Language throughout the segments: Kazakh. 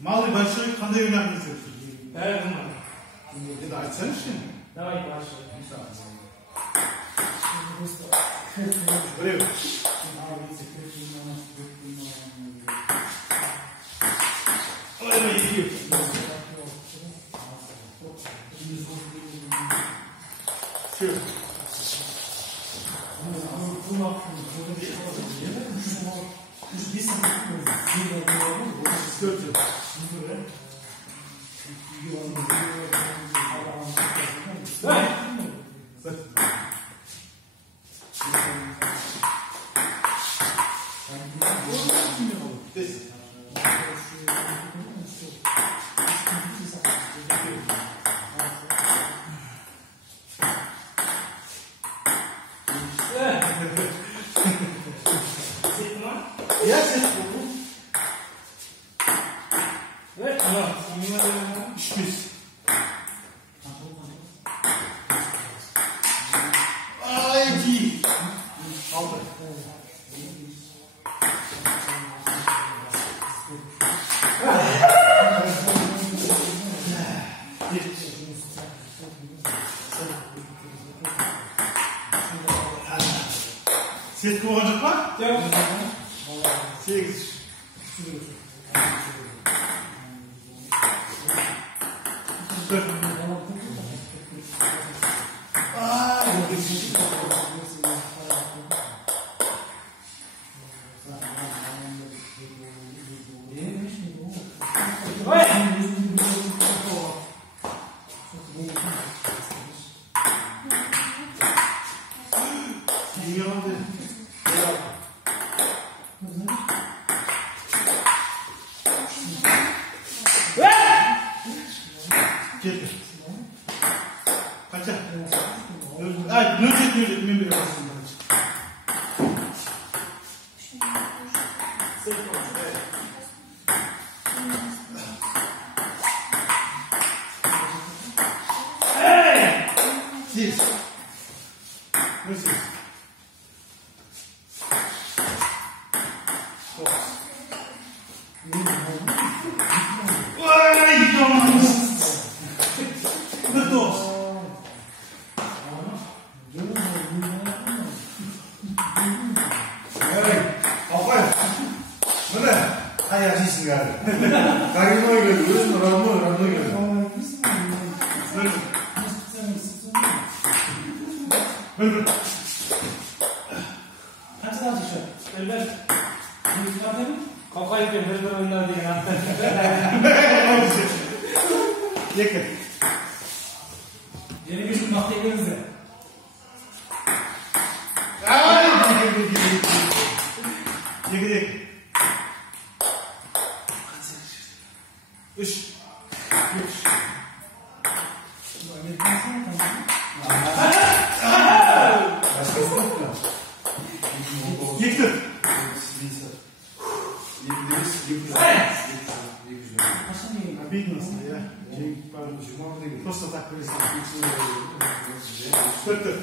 Малый большой қандай ойнағыңыз келді? Бәрі қымбат. Енді айтсаңызшы енді. Давай большой. Біреу. Ой, екеу. Все. Я здесь буду. Шпиц. Ай, иди. Алды. Сетка болған жоқ па? Жоқ. 8. Кетті. Қанша? Нөл жеті мен бере бастым. Здесь. Вот здесь. Ой, ё-моё! Готов. Апай, міне аяқ жейсің әлі. Қағимой келді, өзім родной келді. Қаншадан жүші? Өлбәр. Қауқай екен бір ойнау деген аттар. Екі. 25 күн мақта екеніңіздер. Екі. 3. Екі. Обидно, я. Просто так вырастет. Четвертый.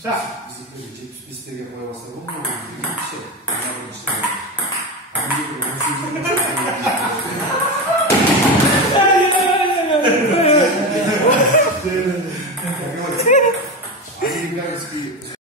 자, 비슷하게 보여봤어요. 너무 이렇게 안쪽으로 올수 있는